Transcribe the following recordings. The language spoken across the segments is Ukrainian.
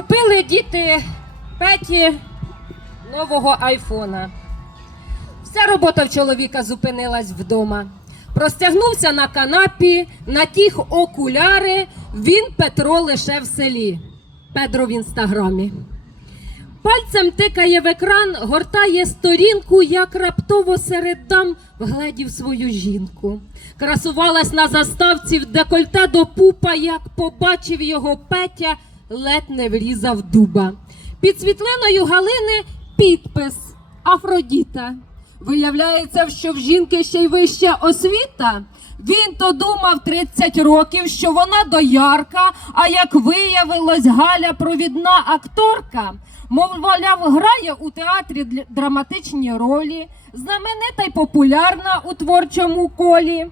Купили діти Петі нового айфона. Вся робота в чоловіка зупинилась вдома. Простягнувся на канапі, натіг окуляри, він Петро лише в селі. Педро в інстаграмі. Пальцем тикає в екран, гортає сторінку, як раптово серед дам вгледів свою жінку. Красувалась на заставці в декольте до пупа, як побачив його Петя, ледь не врізав дуба. Під світлиною Галини підпис Афродіта. Виявляється, що в жінки ще й вища освіта. Він то думав 30 років, що вона доярка, а як виявилось, Галя провідна акторка. Мовляв, грає у театрі драматичні ролі, знаменита й популярна у творчому колі.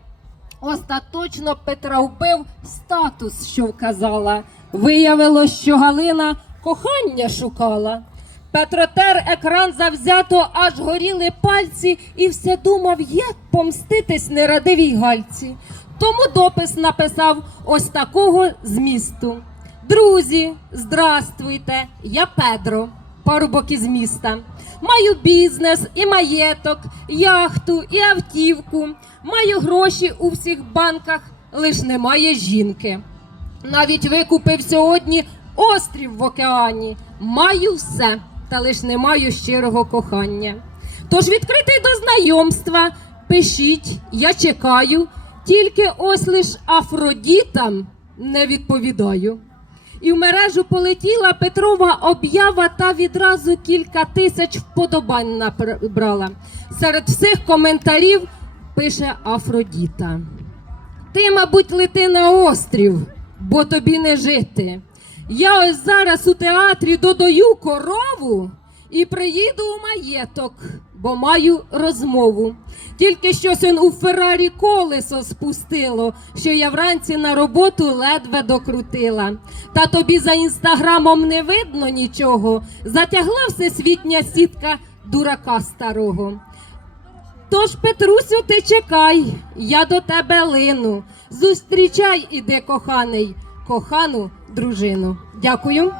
Остаточно Петра вбив статус, що вказала. Виявилось, що Галина кохання шукала. Петро тер екран завзято, аж горіли пальці, і все думав, як помститись нерадивій гальці. Тому допис написав ось такого змісту. Друзі, здравствуйте, я Педро, парубок із міста. Маю бізнес і маєток, яхту і автівку. Маю гроші у всіх банках, лиш немає жінки. Навіть викупив сьогодні острів в океані. Маю все, та лиш не маю щирого кохання. Тож відкритий до знайомства, пишіть, я чекаю, тільки ось лиш Афродітам не відповідаю. І в мережу полетіла Петрова об'ява та відразу кілька тисяч вподобань набрала. Серед всіх коментарів пише Афродіта. Ти, мабуть, лети на острів, бо тобі не жити. Я ось зараз у театрі додаю корову і приїду у маєток, бо маю розмову. Тільки щось он у Феррарі колесо спустило, що я вранці на роботу ледве докрутила. Та тобі за інстаграмом не видно нічого. Затягла всесвітня сітка дурака старого. Тож, Петрусю, ти чекай, я до тебе лину. Зустрічай, іди, коханий, кохану дружину. Дякую.